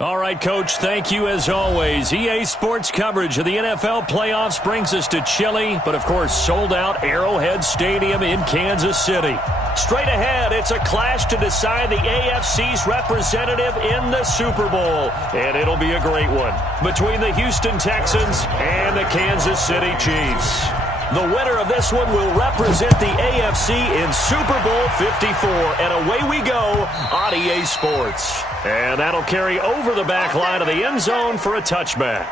All right, Coach, thank you as always. EA Sports coverage of the NFL playoffs brings us to chilly, but of course sold-out Arrowhead Stadium in Kansas City. Straight ahead, it's a clash to decide the AFC's representative in the Super Bowl, and it'll be a great one, between the Houston Texans and the Kansas City Chiefs. The winner of this one will represent the AFC in Super Bowl 54, and away we go on EA Sports. And that'll carry over the back line of the end zone for a touchback.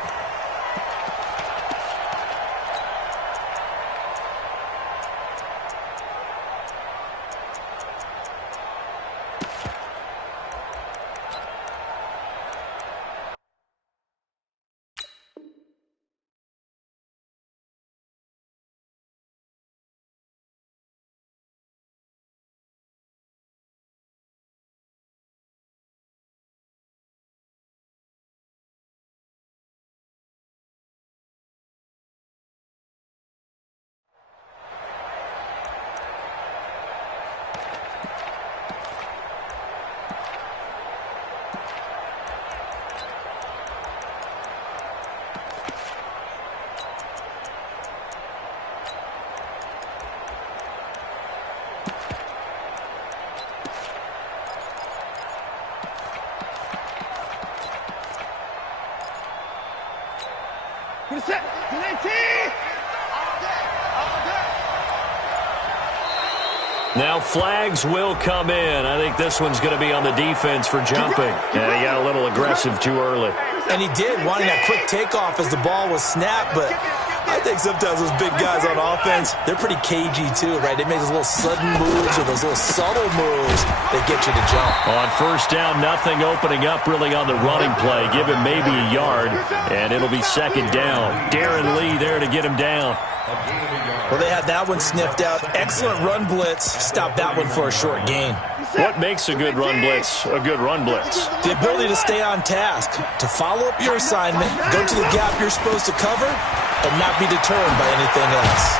Now flags will come in. I think this one's going to be on the defense for jumping. And he got a little aggressive too early. And he did, wanting that quick takeoff as the ball was snapped. But I think sometimes those big guys on offense, they're pretty cagey too, right? They make those little sudden moves or those little subtle moves that get you to jump. On first down, nothing opening up really on the running play. Give him maybe a yard, and it'll be second down. Darren Lee there to get him down. Well, they had that one sniffed out. Excellent run blitz. Stopped that one for a short gain. What makes a good run blitz a good run blitz? The ability to stay on task, to follow up your assignment, go to the gap you're supposed to cover, and not be deterred by anything else.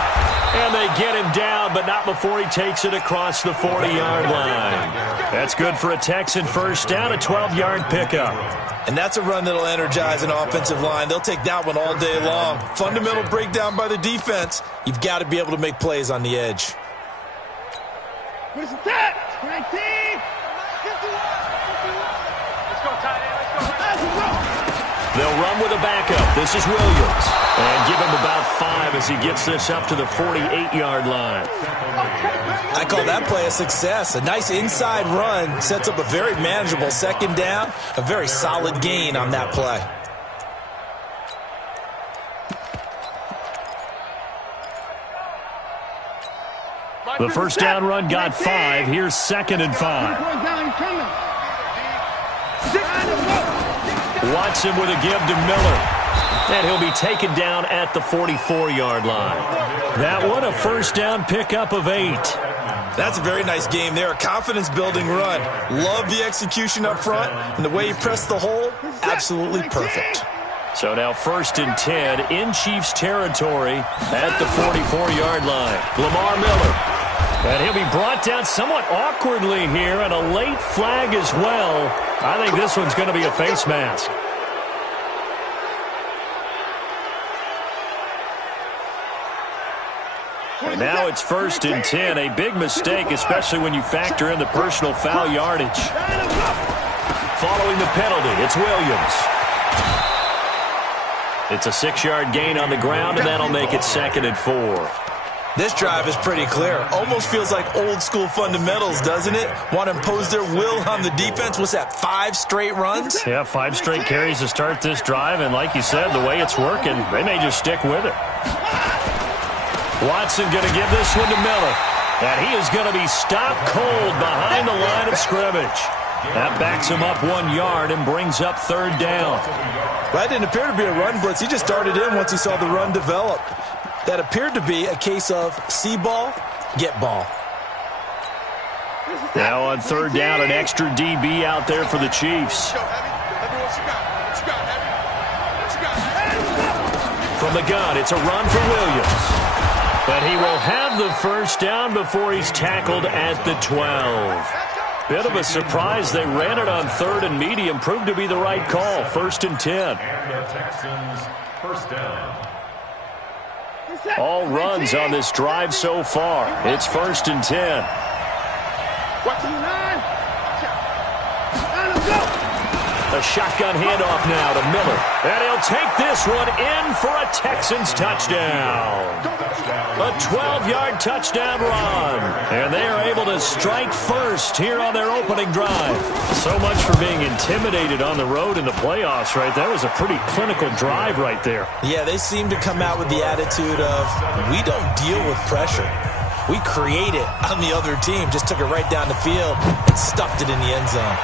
And they get him down, but not before he takes it across the 40-yard line. That's good for a Texan first down, a 12-yard pickup. And that's a run that'll energize an offensive line. They'll take that one all day long. Fundamental breakdown by the defense. You've got to be able to make plays on the edge. Where's the tap? 19. Let's go, tight end. Let's go. They'll run with a backup. This is Williams. And give him about 5 as he gets this up to the 48-yard line. I call that play a success. A nice inside run sets up a very manageable second down. A very solid gain on that play. The first down run got 5. Here's 2nd and 5. Watson with a give to Miller. And he'll be taken down at the 44-yard line. That one, a first down pickup of 8. That's a very nice game there. A confidence-building run. Love the execution up front. And the way he pressed the hole, absolutely perfect. So now 1st and 10 in Chiefs territory at the 44-yard line. Lamar Miller. And he'll be brought down somewhat awkwardly here, and a late flag as well. I think this one's going to be a face mask. And now it's 1st and 10. A big mistake, especially when you factor in the personal foul yardage. Following the penalty, it's Williams. It's a 6-yard gain on the ground, and that'll make it 2nd and 4. This drive is pretty clear. Almost feels like old-school fundamentals, doesn't it? Want to impose their will on the defense. What's that, 5 straight runs? Yeah, 5 straight carries to start this drive, and like you said, the way it's working, they may just stick with it. Watson going to give this one to Miller, and he is going to be stopped cold behind the line of scrimmage. That backs him up 1 yard and brings up 3rd down. Well, that didn't appear to be a run blitz. He just started in once he saw the run develop. That appeared to be a case of see ball, get ball. Now on 3rd down, an extra DB out there for the Chiefs. From the gun, it's a run for Williams. But he will have the first down before he's tackled at the 12. Bit of a surprise. They ran it on 3rd and medium. Proved to be the right call. 1st and 10. And the Texans, first down. All runs on this drive so far. It's 1st and 10. Watch you, 9. Let's go. A shotgun handoff now to Miller. And he'll take this one in for a Texans touchdown. A 12-yard touchdown run. And they are able to strike first here on their opening drive. So much for being intimidated on the road in the playoffs, right? That was a pretty clinical drive right there. Yeah, they seem to come out with the attitude of, we don't deal with pressure. We create it on the other team. Just took it right down the field and stuffed it in the end zone.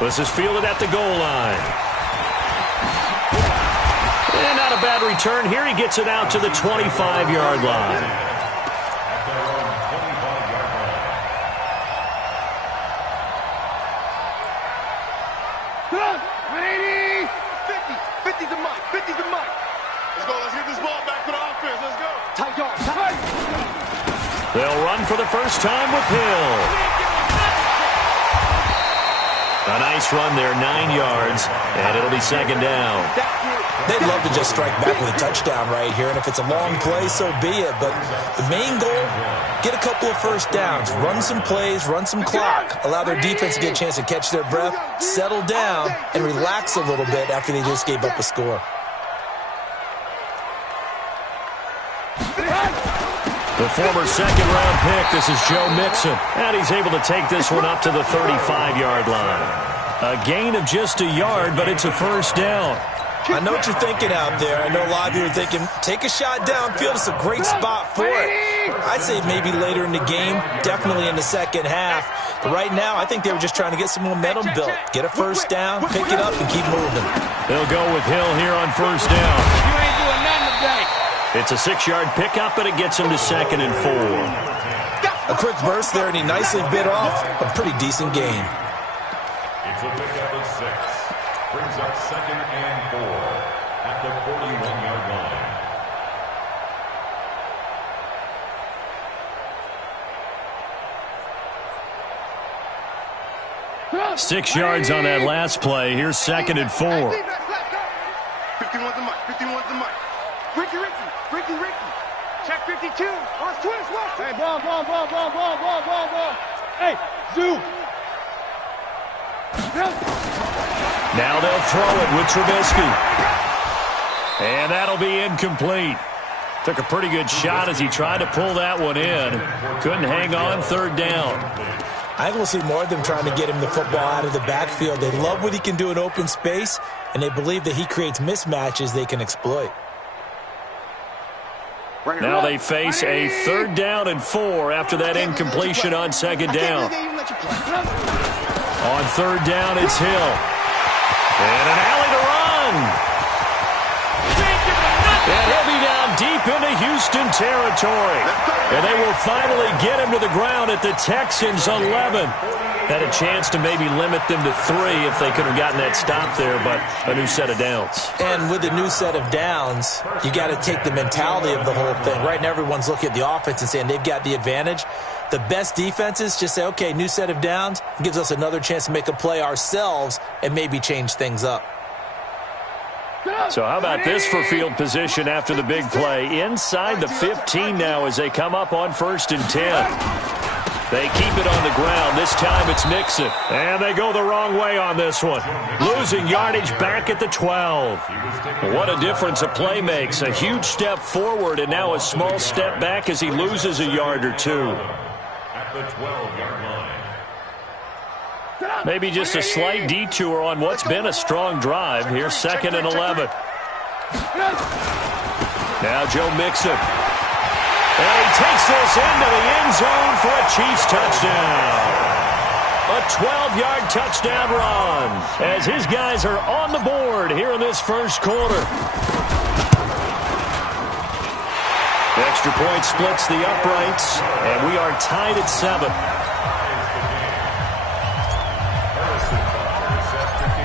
This is fielded at the goal line. And not a bad return here. He gets it out to the 25-yard line. Come on. 180. 50. 50's the mic. 50's the mic. Let's go. Let's get this ball back to the offense. Let's go. Tight yard. Tight. They'll run for the first time with Hill. A nice run there, 9 yards, and it'll be 2nd down. They'd love to just strike back with a touchdown right here, and if it's a long play, so be it. But the main goal, get a couple of first downs, run some plays, run some clock, allow their defense to get a chance to catch their breath, settle down, and relax a little bit after they just gave up a score. The former 2nd-round pick, this is Joe Mixon, and he's able to take this one up to the 35-yard line. A gain of just a yard, but it's a first down. I know what you're thinking out there. I know a lot of you are thinking, take a shot downfield. It's a great spot for it. I'd say maybe later in the game, definitely in the second half. But right now, I think they were just trying to get some momentum built. Get a first down, pick it up, and keep moving. They'll go with Hill here on first down. You ain't doing nothing today. It's a 6-yard pickup, but it gets him to 2nd and 4. A quick burst there, and he nicely bit off a pretty decent gain. It's a pickup of 6. Brings up 2nd and 4 at the 41-yard line. 6 yards on that last play. Here's 2nd and 4. 51's the mic. 51's the mic. Ricky. Check 52. On twist. Hey, ball. Hey, Zoo. Now they'll throw it with Trubisky. And that'll be incomplete. Took a pretty good shot as he tried to pull that one in. Couldn't hang on, 3rd down. I think we'll see more of them trying to get him the football out of the backfield. They love what he can do in open space, and they believe that he creates mismatches they can exploit. Now they face a 3rd down and 4 after that incompletion on 2nd down. On 3rd down, it's Hill. And an alley to run. And he'll be down deep into Houston territory. And they will finally get him to the ground at the Texans' 11. Had a chance to maybe limit them to 3 if they could have gotten that stop there, but a new set of downs. And with a new set of downs, you got to take the mentality of the whole thing. Right now, everyone's looking at the offense and saying they've got the advantage. The best defenses just say, okay, new set of downs, gives us another chance to make a play ourselves and maybe change things up. So how about this for field position after the big play? Inside the 15 now as they come up on 1st and 10. They keep it on the ground. This time it's Mixon. And they go the wrong way on this one. Losing yardage back at the 12. What a difference a play makes. A huge step forward and now a small step back as he loses a yard or 2. At the 12-yard line. Maybe just a slight detour on what's been a strong drive. Here's 2nd and 11. Now Joe Mixon. And he takes this into the end zone for a Chiefs touchdown. A 12-yard touchdown run as his guys are on the board here in this first quarter. The extra point splits the uprights, and we are tied at 7.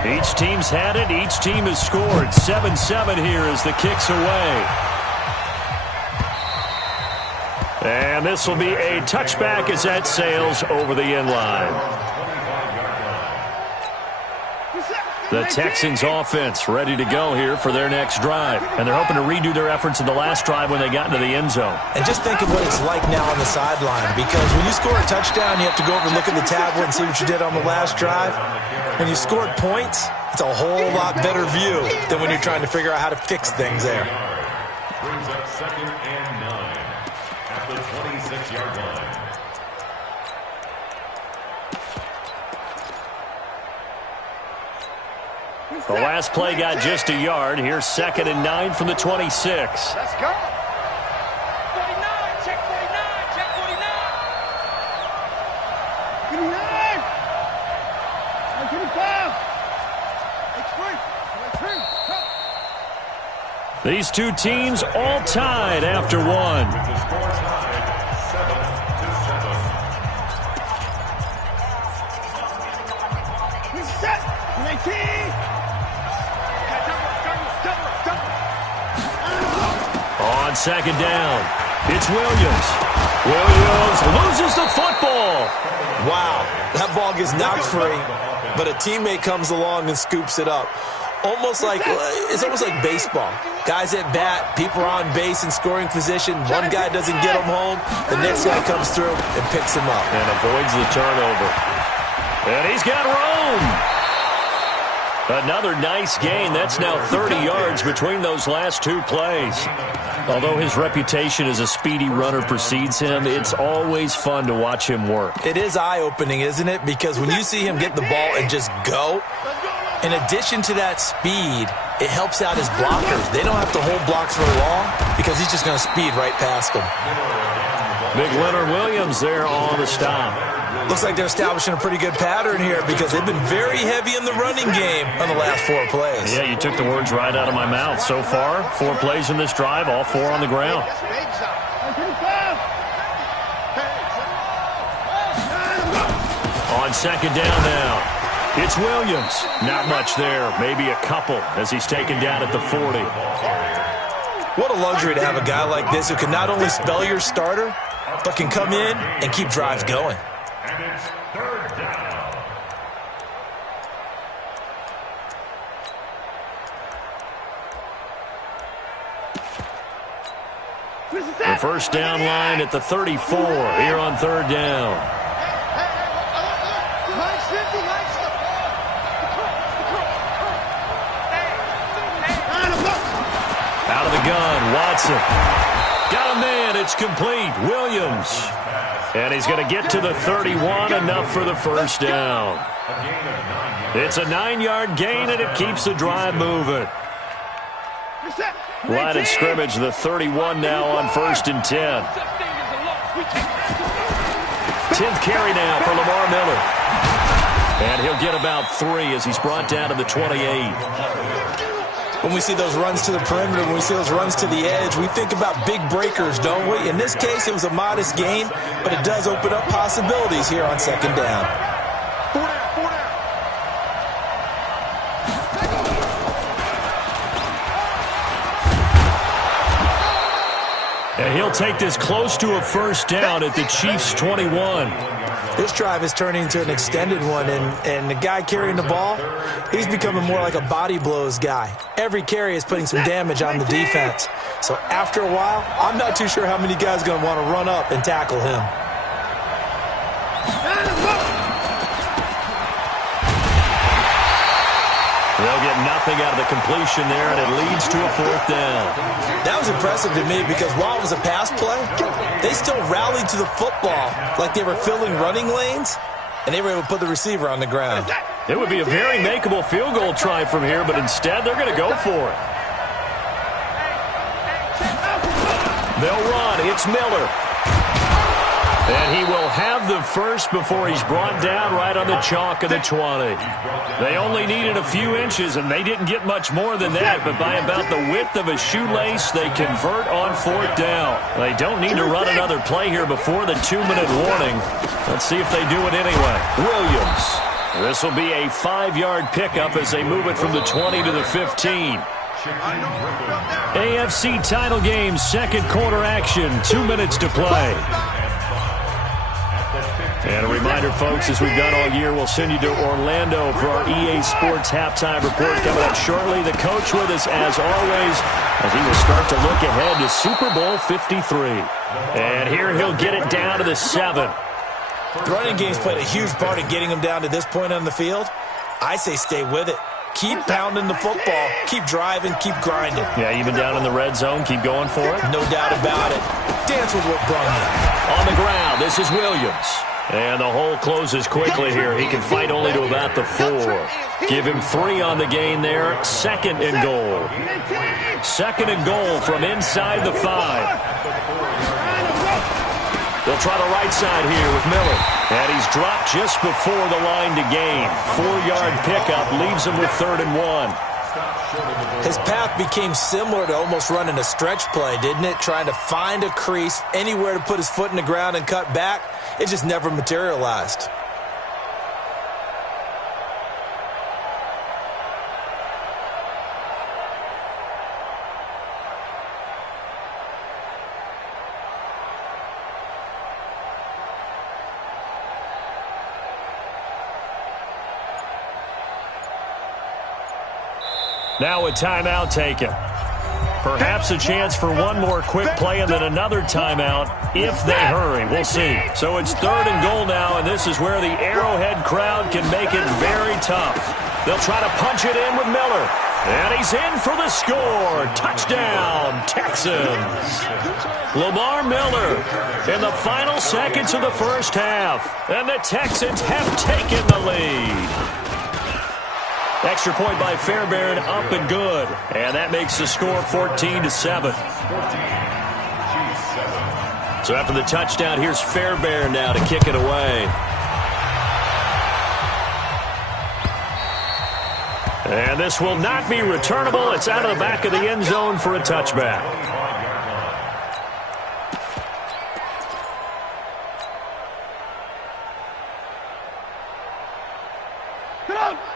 Each team's had it. Each team has scored. 7-7 here as the kick's away. And this will be a touchback as that sails over the end line. The Texans offense ready to go here for their next drive. And they're hoping to redo their efforts in the last drive when they got into the end zone. And just think of what it's like now on the sideline, because when you score a touchdown, you have to go over and look at the tablet and see what you did on the last drive. When you scored points, it's a whole lot better view than when you're trying to figure out how to fix things there. Brings up 2nd and 9 at the 26-yard line. The last play got just a yard. Here's 2nd and 9 from the 26. Let's go. 49, check 49, check 49. 25. It's free. These two teams all tied after one. With the score tied 7-7. Reset. 19. On 2nd down, it's Williams. Williams loses the football. Wow, that ball gets knocked free, but a teammate comes along and scoops it up. It's almost like baseball. Guys at bat, people are on base in scoring position. One guy doesn't get him home, the next guy comes through and picks him up. And avoids the turnover. And he's got room. Another nice gain. That's now 30 yards between those last two plays. Although his reputation as a speedy runner precedes him, it's always fun to watch him work. It is eye-opening, isn't it? Because when you see him get the ball and just go, in addition to that speed, it helps out his blockers. They don't have to hold blocks for long because he's just going to speed right past them. Big Leonard Williams there on the stop. Looks like they're establishing a pretty good pattern here because they've been very heavy in the running game on the last 4 plays. Yeah, you took the words right out of my mouth. So far, 4 plays in this drive, all 4 on the ground. On 2nd down now, it's Williams. Not much there, maybe a couple as he's taken down at the 40. What a luxury to have a guy like this who can not only spell your starter, but can come in and keep drives going. And it's 3rd down. The first down line at the 34 here on 3rd down. Out of the gun, Watson. Got a man, it's complete. Williams. And he's going to get to the 31, enough for the first down. It's a 9-yard gain, and it keeps the drive moving. Line of scrimmage, the 31 now on 1st and 10. 10th carry now for Lamar Miller. And he'll get about 3 as he's brought down to the 28. When we see those runs to the perimeter, when we see those runs to the edge, we think about big breakers, don't we? In this case, it was a modest gain, but it does open up possibilities here on 2nd down. And he'll take this close to a first down at the Chiefs' 21. This drive is turning into an extended one, and the guy carrying the ball, he's becoming more like a body blows guy. Every carry is putting some damage on the defense. So after a while, I'm not too sure how many guys are going to want to run up and tackle him. They'll get nothing out of the completion there, and it leads to a 4th down. That was impressive to me because while it was a pass play, they still rallied to the football like they were filling running lanes, and they were able to put the receiver on the ground. It would be a very makeable field goal try from here, but instead they're going to go for it. They'll run. It's Miller. And he will have the first before he's brought down right on the chalk of the 20. They only needed a few inches, and they didn't get much more than that, but by about the width of a shoelace, they convert on 4th down. They don't need to run another play here before the 2-minute warning. Let's see if they do it anyway. Williams. This will be a 5-yard pickup as they move it from the 20 to the 15. AFC title game, second quarter action, 2 minutes to play. And a reminder, folks, as we've done all year, we'll send you to Orlando for our EA Sports halftime report coming up shortly. The coach with us, as always, as he will start to look ahead to Super Bowl 53. And here he'll get it down to the 7. The running game's played a huge part in getting him down to this point on the field. I say stay with it. Keep pounding the football. Keep driving. Keep grinding. Yeah, even down in the red zone, keep going for it. No doubt about it. Dance with what brung you. On the ground, this is Williams. And the hole closes quickly here. He can fight only to about the 4. Give him 3 on the gain there. Second and goal. Second and goal from inside the 5. They'll try the right side here with Miller. And he's dropped just before the line to gain. 4-yard pickup leaves him with 3rd and 1. His path became similar to almost running a stretch play, didn't it? Trying to find a crease, anywhere to put his foot in the ground and cut back. It just never materialized. Now a timeout taken. Perhaps a chance for one more quick play and then another timeout if they hurry. We'll see. So it's 3rd and goal now, and this is where the Arrowhead crowd can make it very tough. They'll try to punch it in with Miller. And he's in for the score. Touchdown, Texans. Lamar Miller in the final seconds of the first half. And the Texans have taken the lead. Extra point by Fairbairn, up and good. And that makes the score 14-7. So after the touchdown, here's Fairbairn now to kick it away. And this will not be returnable. It's out of the back of the end zone for a touchback.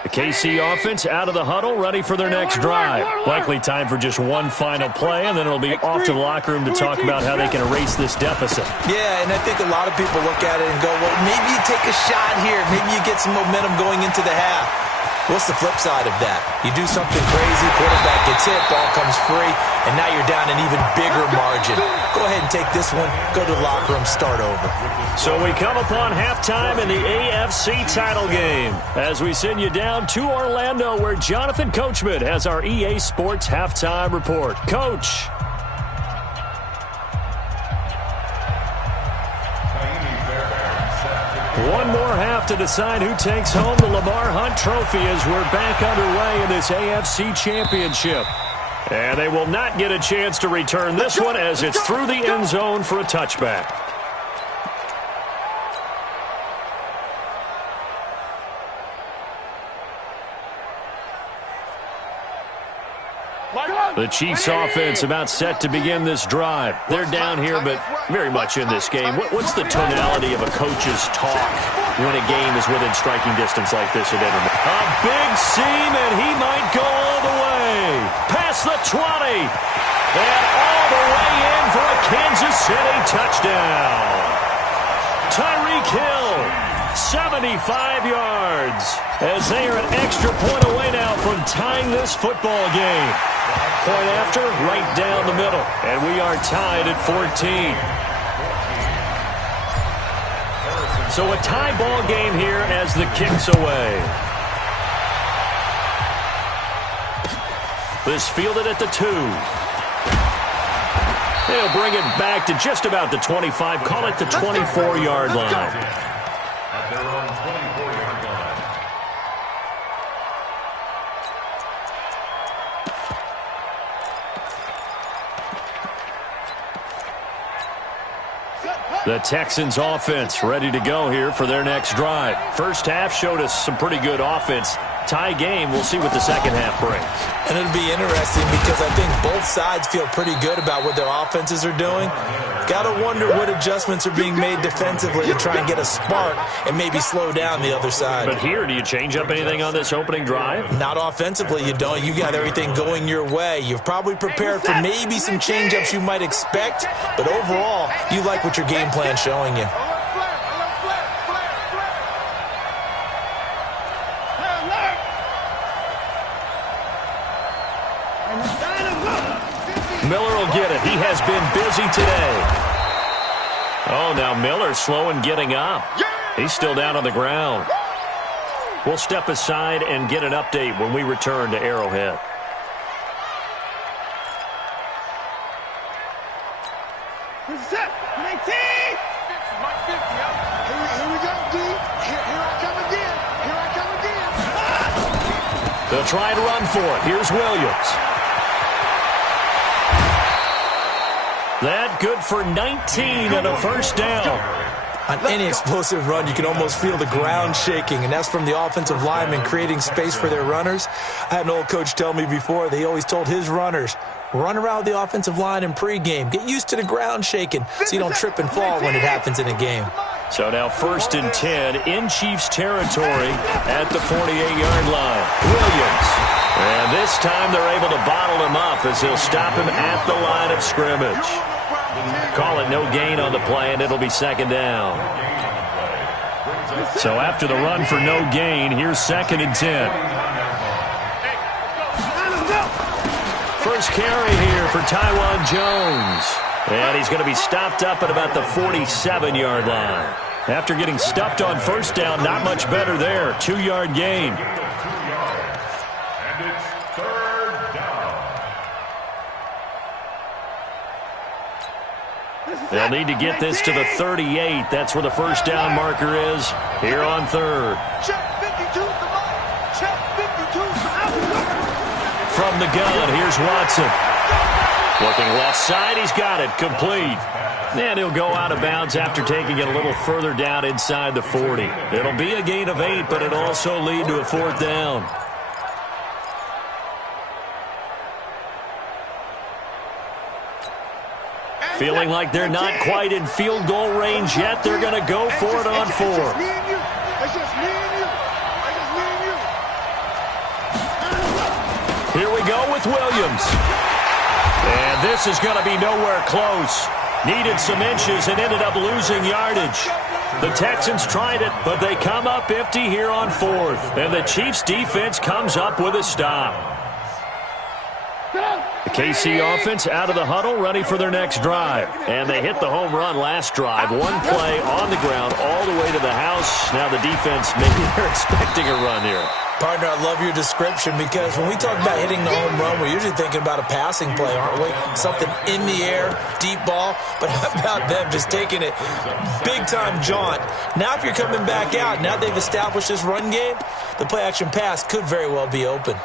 The KC offense out of the huddle, ready for their next drive. Likely time for just one final play, and then it'll be off to the locker room to talk about how they can erase this deficit. Yeah, and I think a lot of people look at it and go, well, maybe you take a shot here. Maybe you get some momentum going into the half. What's the flip side of that? You do something crazy, quarterback gets hit, ball comes free, and now you're down an even bigger margin. Go ahead and take this one, go to the locker room, start over. So we come upon halftime in the AFC title game as we send you down to Orlando where Jonathan Coachman has our EA Sports halftime report. Coach. One more half to decide who takes home the Lamar Hunt Trophy as we're back underway in this AFC Championship. And they will not get a chance to return this one as it's through the end zone for a touchback. The Chiefs offense about set to begin this drive. They're down here, but very much in this game. What's the tonality of a coach's talk when a game is within striking distance like this at Internet? A big seam, and he might go all the way. Past the 20. And all the way in for a Kansas City touchdown. Tyreek Hill, 75 yards. As they are an extra point away now from tying this football game. Point after, right down the middle. And we are tied at 14. So a tie ball game here as the kick's away. This fielded at the 2. They'll bring it back to just about the 25. Call it the 24-yard line. At their own 24-yard line. The Texans offense ready to go here for their next drive. First half showed us some pretty good offense. Tie game. We'll see what the second half brings. And it'll be interesting because I think both sides feel pretty good about what their offenses are doing. Got to wonder what adjustments are being made defensively to try and get a spark and maybe slow down the other side. But here, do you change up anything on this opening drive? Not offensively, you don't. You got everything going your way. You've probably prepared for maybe some change-ups you might expect, but overall, you like what your game plan's showing you. Miller will get it. He has been busy today. Oh, now Miller slow in getting up. He's still down on the ground. We'll step aside and get an update when we return to Arrowhead. Set, 19! Here we go, D. Here I come again. Here I come again. They'll try and run for it. Here's Williams. That good for 19 and a first down. On any explosive run, you can almost feel the ground shaking, and that's from the offensive linemen creating space for their runners. I had an old coach tell me before, they always told his runners, run around the offensive line in pregame. Get used to the ground shaking so you don't trip and fall when it happens in a game. So now 1st and 10 in Chiefs territory at the 48-yard line. Williams. And this time they're able to bottle him up as they'll stop him at the line of scrimmage. Call it no gain on the play, and it'll be second down. So after the run for no gain, here's 2nd and 10. First carry here for Tywan Jones. And he's going to be stopped up at about the 47-yard line. After getting stuffed on first down, not much better there. 2-yard gain. And it's 3rd down. They'll need to get this to the 38. That's where the first down marker is here on 3rd. Check 52 the ball. Check 52 From the gun, here's Watson. Looking left side, he's got it, complete. And he'll go out of bounds after taking it a little further down inside the 40. It'll be a gain of 8, but it'll also lead to a 4th down. Feeling like they're not quite in field goal range yet, they're going to go for it on 4. Here we go with Williams. And this is going to be nowhere close. Needed some inches and ended up losing yardage. The Texans tried it, but they come up empty here on 4th. And the Chiefs defense comes up with a stop. The KC offense out of the huddle, ready for their next drive. And they hit the home run last drive. One play on the ground all the way to the house. Now the defense, maybe they're expecting a run here. Partner, I love your description because when we talk about hitting the home run, we're usually thinking about a passing play, aren't we? Something in the air, deep ball. But how about them just taking it big-time jaunt? Now if you're coming back out, now they've established this run game, the play-action pass could very well be open.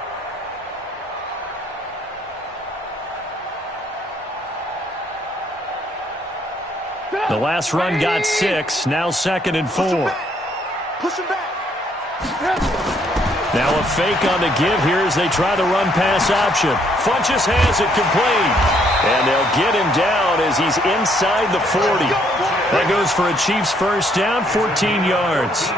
The last run got 6, now 2nd and 4. Push him back. Now a fake on the give here as they try the run-pass option. Funchess has it complete. And they'll get him down as he's inside the 40. That goes for a Chiefs first down, 14 yards.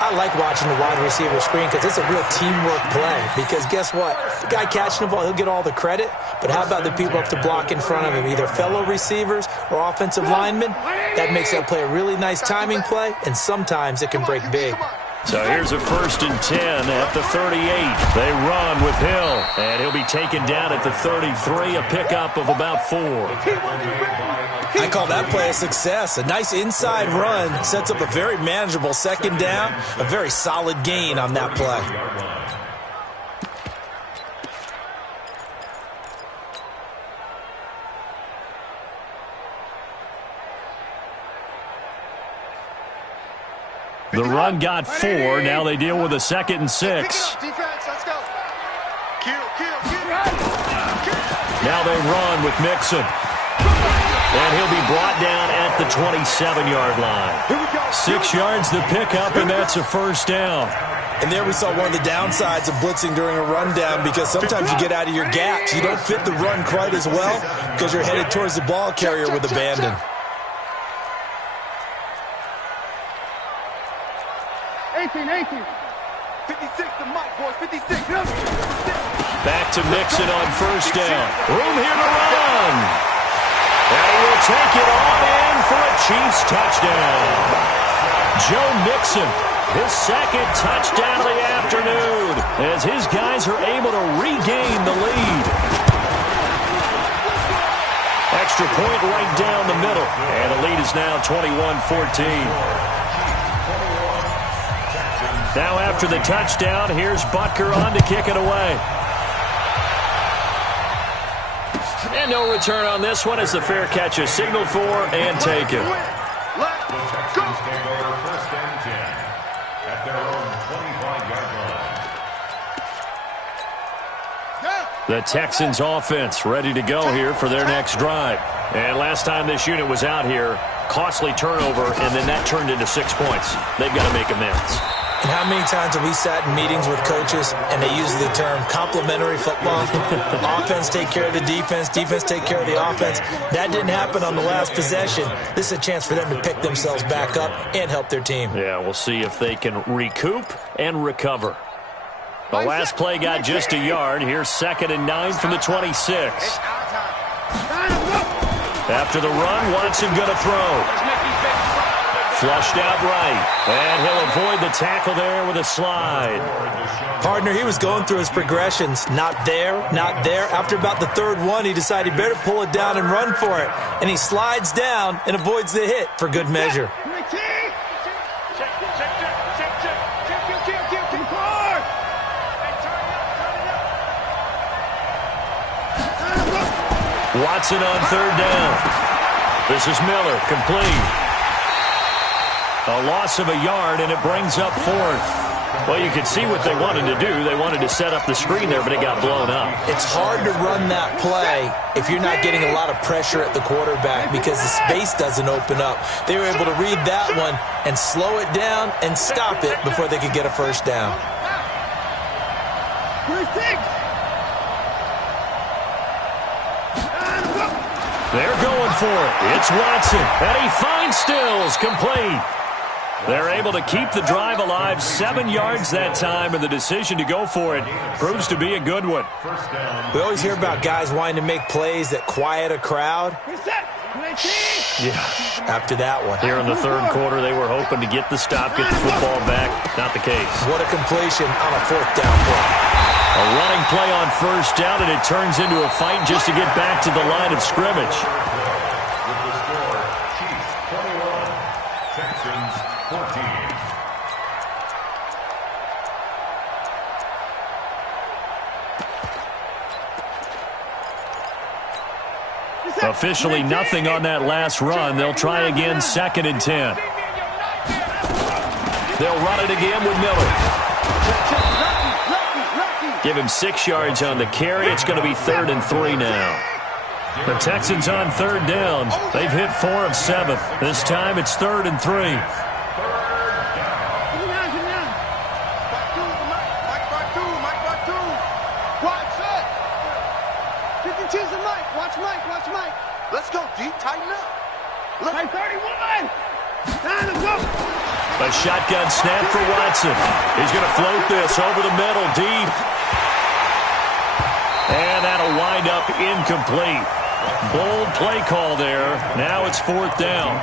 I like watching the wide receiver screen because it's a real teamwork play. Because guess what? The guy catching the ball, he'll get all the credit. But how about the people up to block in front of him, either fellow receivers or offensive linemen? That makes that play a really nice timing play, and sometimes it can break big. So here's a 1st and 10 at the 38. They run with Hill, and he'll be taken down at the 33, a pickup of about 4. I call that play a success. A nice inside run sets up a very manageable 2nd down, a very solid gain on that play. The run got 4. Now they deal with a 2nd and 6. Defense, let's go. Kill. Now they run with Mixon. And he'll be brought down at the 27-yard line. 6 yards the pickup, and that's a first down. And there we saw one of the downsides of blitzing during a rundown, because sometimes you get out of your gaps. You don't fit the run quite as well because you're headed towards the ball carrier with abandon. 18. 56 to Mike, boys. 56. Back to Mixon on first down. Room here to run. And he will take it on in for a Chiefs touchdown. Joe Mixon, his second touchdown of the afternoon, as his guys are able to regain the lead. Extra point right down the middle, and the lead is now 21-14. Now after the touchdown, here's Butker on to kick it away. And no return on this one as the fair catch is signaled for and taken. The Texans offense ready to go here for their next drive. And last time this unit was out here, costly turnover, and then that turned into 6 points. They've got to make amends. And how many times have we sat in meetings with coaches and they use the term complementary football? Offense take care of the defense, defense take care of the offense. That didn't happen on the last possession. This is a chance for them to pick themselves back up and help their team. Yeah, we'll see if they can recoup and recover. The last play got just a yard. Here's 2nd and 9 from the 26. After the run, Watson going to throw. Flushed out right, and he'll avoid the tackle there with a slide. Partner, he was going through his progressions. Not there, not there. After about the third one, he decided he better pull it down and run for it. And he slides down and avoids the hit for good measure. Watson on 3rd down. This is Miller, complete. A loss of a yard, and it brings up 4th. Well, you could see what they wanted to do. They wanted to set up the screen there, but it got blown up. It's hard to run that play if you're not getting a lot of pressure at the quarterback because the space doesn't open up. They were able to read that one and slow it down and stop it before they could get a first down. They're going for it. It's Watson, and he finds Stills, complete. They're able to keep the drive alive, 7 yards that time, and the decision to go for it proves to be a good one. We always hear about guys wanting to make plays that quiet a crowd. Yeah. After that one. Here in the 3rd quarter, they were hoping to get the stop, get the football back. Not the case. What a completion on a 4th down play. A running play on 1st down, and it turns into a fight just to get back to the line of scrimmage. With the score, Chiefs 21, Texans 14. Officially nothing on that last run. They'll try again, 2nd and 10. They'll run it again with Miller. Give him 6 yards on the carry. It's going to be 3rd and 3 now. The Texans on 3rd down. They've hit 4 of 7. This time it's 3rd and 3. Let's go, deep, tighten up. Look, 31. A shotgun snap for Watson. He's going to float this over the middle, deep. And that'll wind up incomplete. Bold play call there. Now it's 4th down.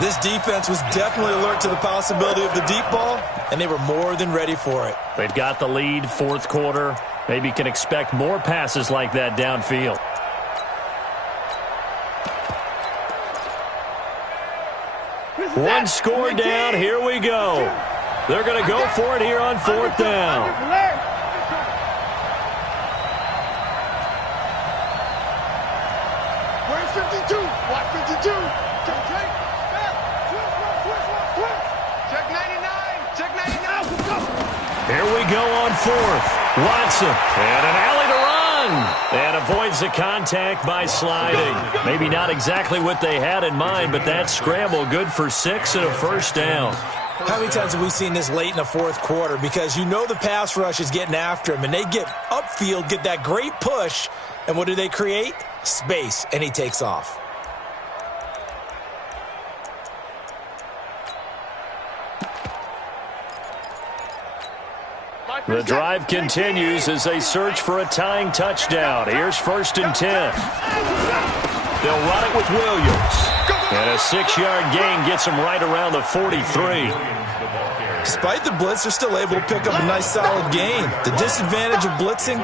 This defense was definitely alert to the possibility of the deep ball, and they were more than ready for it. They've got the lead, 4th quarter. Maybe can expect more passes like that downfield. One score down. Here we go. They're going to go for it here on 4th down. Where's 52? Watch 52. Check 99. Check 99. Let's go. Here we go on 4th. Watson. And an alley to run. And avoids the contact by sliding. Maybe not exactly what they had in mind, but that scramble good for 6 and a first down. How many times have we seen this late in the fourth quarter? Because you know the pass rush is getting after him, and they get upfield, get that great push, and what do they create? Space, and he takes off. The drive continues as they search for a tying touchdown. Here's 1st and 10. They'll run it with Williams. And a 6-yard gain gets them right around the 43. Despite the blitz, they're still able to pick up a nice solid gain. The disadvantage of blitzing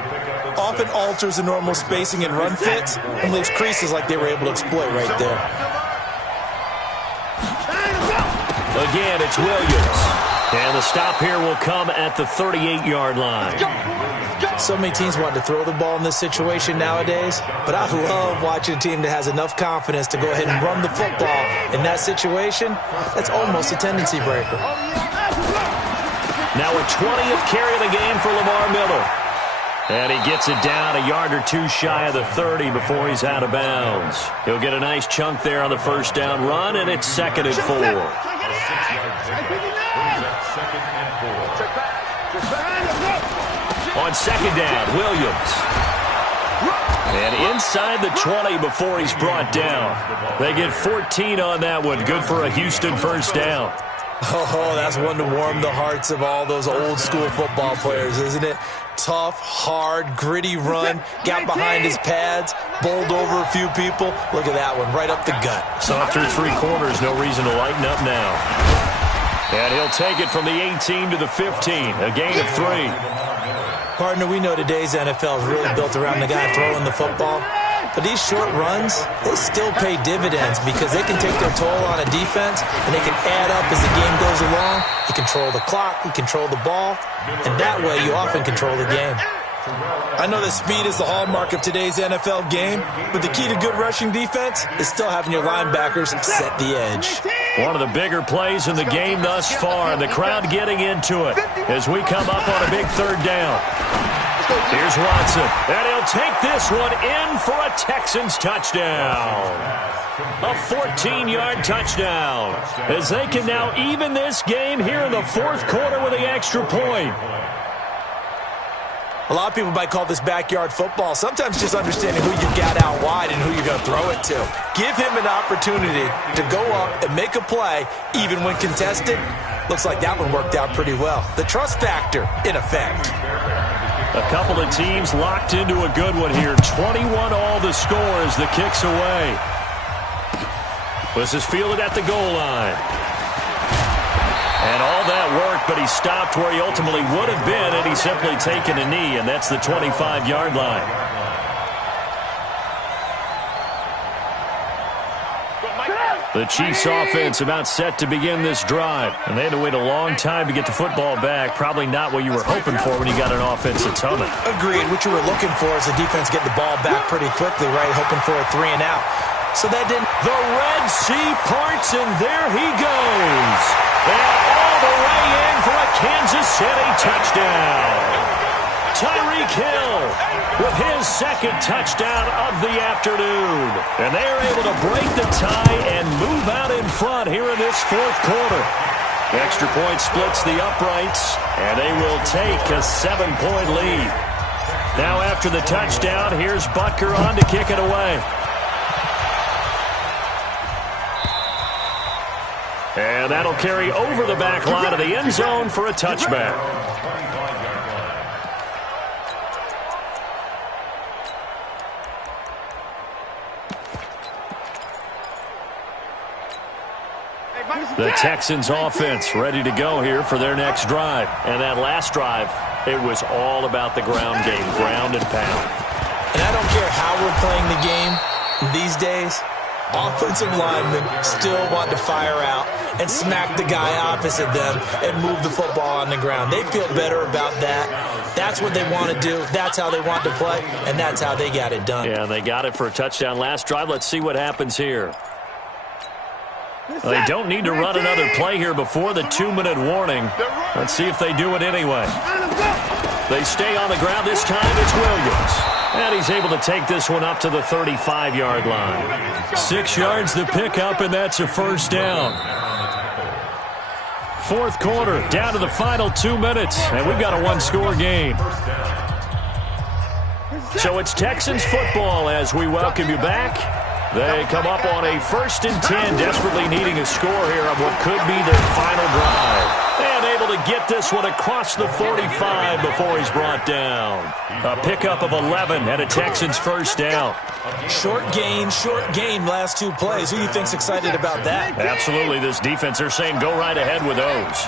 often alters the normal spacing and run fits and leaves creases like they were able to exploit right there. Again, it's Williams. And the stop here will come at the 38-yard line. So many teams want to throw the ball in this situation nowadays, but I love watching a team that has enough confidence to go ahead and run the football. In that situation, that's almost a tendency breaker. Now a 20th carry of the game for Lamar Miller. And he gets it down a yard or two shy of the 30 before he's out of bounds. He'll get a nice chunk there on the first down run, and it's 2nd and 4. On 2nd down, Williams. And inside the 20 before he's brought down. They get 14 on that one. Good for a Houston first down. Oh, that's one to warm the hearts of all those old school football players, isn't it? Tough, hard, gritty run, got behind his pads, bowled over a few people. Look at that one, right up the gut. So after 3 quarters, no reason to lighten up now. And he'll take it from the 18 to the 15, a gain of 3. Partner, we know today's NFL is really built around the guy throwing the football. But these short runs, they still pay dividends because they can take their toll on a defense and they can add up as the game goes along. You control the clock, you control the ball, and that way you often control the game. I know that speed is the hallmark of today's NFL game, but the key to good rushing defense is still having your linebackers set the edge. One of the bigger plays in the game thus far, and the crowd getting into it as we come up on a big 3rd down. Here's Watson, and he'll take this one in for a Texans touchdown. A 14-yard touchdown as they can now even this game here in the 4th quarter with the extra point. A lot of people might call this backyard football. Sometimes just understanding who you got out wide and who you're going to throw it to. Give him an opportunity to go up and make a play, even when contested. Looks like that one worked out pretty well. The trust factor, in effect. A couple of teams locked into a good one here. 21 all the score as the kick's away. This is fielded at the goal line. And all that worked, but he stopped where he ultimately would have been, and he's simply taken a knee, and that's the 25-yard line. The Chiefs offense about set to begin this drive, and they had to wait a long time to get the football back. Probably not what you were hoping for when you got an offense that's humming. Agreed. What you were looking for is the defense getting the ball back pretty quickly, right? Hoping for a 3 and out. So that didn't. The Red Sea parts, and there he goes. And all the way in for a Kansas City touchdown. Tyreek Hill with his 2nd touchdown of the afternoon. And they are able to break the tie and move out in front here in this 4th quarter. Extra point splits the uprights, and they will take a 7-point lead. Now after the touchdown, here's Butker on to kick it away. And that'll carry over the back line of the end zone for a touchback. The Texans offense ready to go here for their next drive. And that last drive, it was all about the ground game, ground and pound. And I don't care how we're playing the game these days, offensive linemen still want to fire out and smack the guy opposite them and move the football on the ground. They feel better about that. That's what they want to do. That's how they want to play, and that's how they got it done. Yeah, they got it for a touchdown last drive. Let's see what happens here. They don't need to run another play here before the 2-minute warning. Let's see if they do it anyway. They stay on the ground. This time it's Williams. And he's able to take this one up to the 35-yard line. 6 yards the pickup, and that's a first down. fourth quarter, down to the final 2 minutes, and we've got a one-score game. So it's Texans football as we welcome you back. They come up on a 1st and 10, desperately needing a score here on what could be their final drive. And able to get this one across the 45 before he's brought down. A pickup of 11 and a Texans first down. Short gain last 2 plays. Who do you think's excited about that? Absolutely, this defense, they're saying go right ahead with those.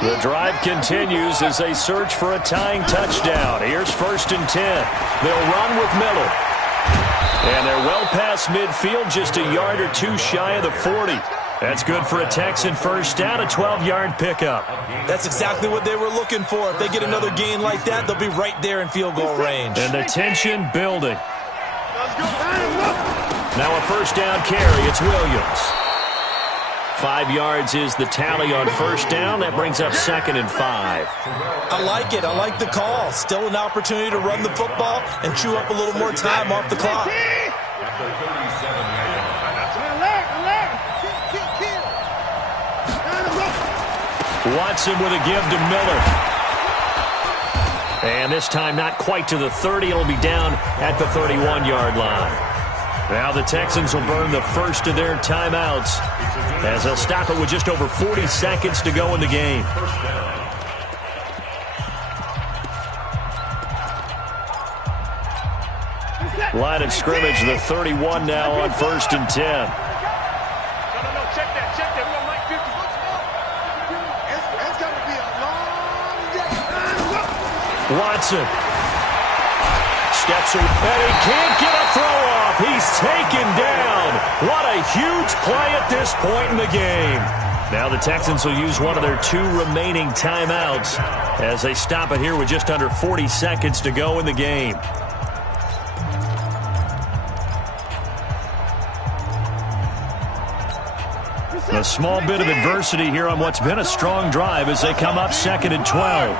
The drive continues as they search for a tying touchdown. Here's 1st and 10. They'll run with Miller. And they're well past midfield, just a yard or 2 shy of the 40. That's good for a Texan first down, a 12-yard pickup. That's exactly what they were looking for. If they get another gain like that, they'll be right there in field goal range. And the tension building. Now a first down carry. It's Williams. 5 yards is the tally on first down. That brings up 2nd and 5. I like it. I like the call. Still an opportunity to run the football and chew up a little more time off the clock. Watson with a give to Miller. And this time not quite to the 30. It'll be down at the 31-yard line. Now the Texans will burn the first of their timeouts as they'll stop it with just over 40 seconds to go in the game. Line of scrimmage, the 31 now on 1st and 10. No, check that. We got Mike 50. It's going to be a long day. Watson. Steps away, and he can't get a throw off. He's taken down. What a huge play at this point in the game. Now the Texans will use one of their 2 remaining timeouts as they stop it here with just under 40 seconds to go in the game. A small bit of adversity here on what's been a strong drive as they come up 2nd and 12.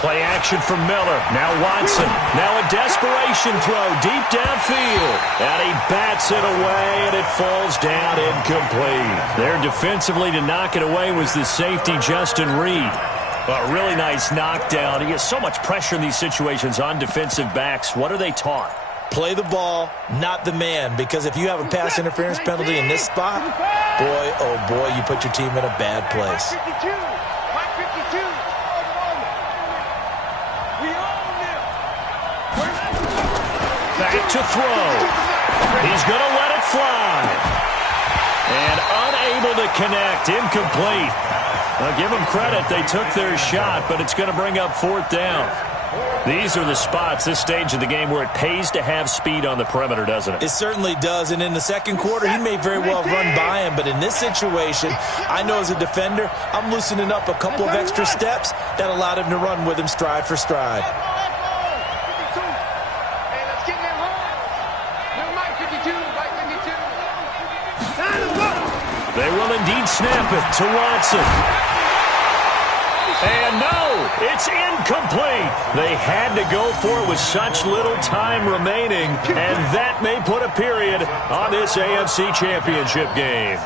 Play action from Miller. Now Watson. Now a desperation throw deep downfield. And he bats it away, and it falls down incomplete. There defensively to knock it away was the safety, Justin Reed. A really nice knockdown. He has so much pressure in these situations on defensive backs. What are they taught? Play the ball, not the man. Because if you have a pass interference penalty in this spot, boy, oh boy, you put your team in a bad place. Back to throw. He's going to let it fly. And unable to connect. Incomplete. I'll give them credit. They took their shot, but it's going to bring up 4th down. These are the spots, this stage of the game, where it pays to have speed on the perimeter, doesn't it? It certainly does. And in the second quarter, he may very well run by him. But in this situation, I know as a defender, I'm loosening up a couple of extra steps that allowed him to run with him stride for stride. They will indeed snap it to Watson. And no, it's incomplete. They had to go for it with such little time remaining, and that may put a period on this AFC Championship game.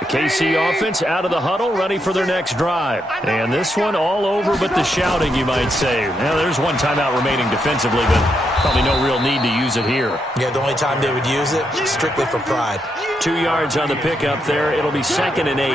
The KC offense out of the huddle, ready for their next drive. And this one all over but the shouting, you might say. Now, there's one timeout remaining defensively, but probably no real need to use it here. Yeah, the only time they would use it, strictly for pride. 2 yards on the pickup there. It'll be 2nd and 8.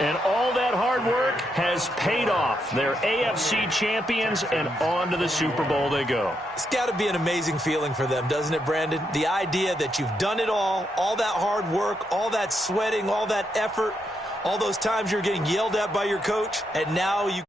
And all that hard work has paid off. They're AFC champions, and on to the Super Bowl they go. It's got to be an amazing feeling for them, doesn't it, Brandon? The idea that you've done it all that hard work, all that sweating, all that effort, all those times you're getting yelled at by your coach, and now you...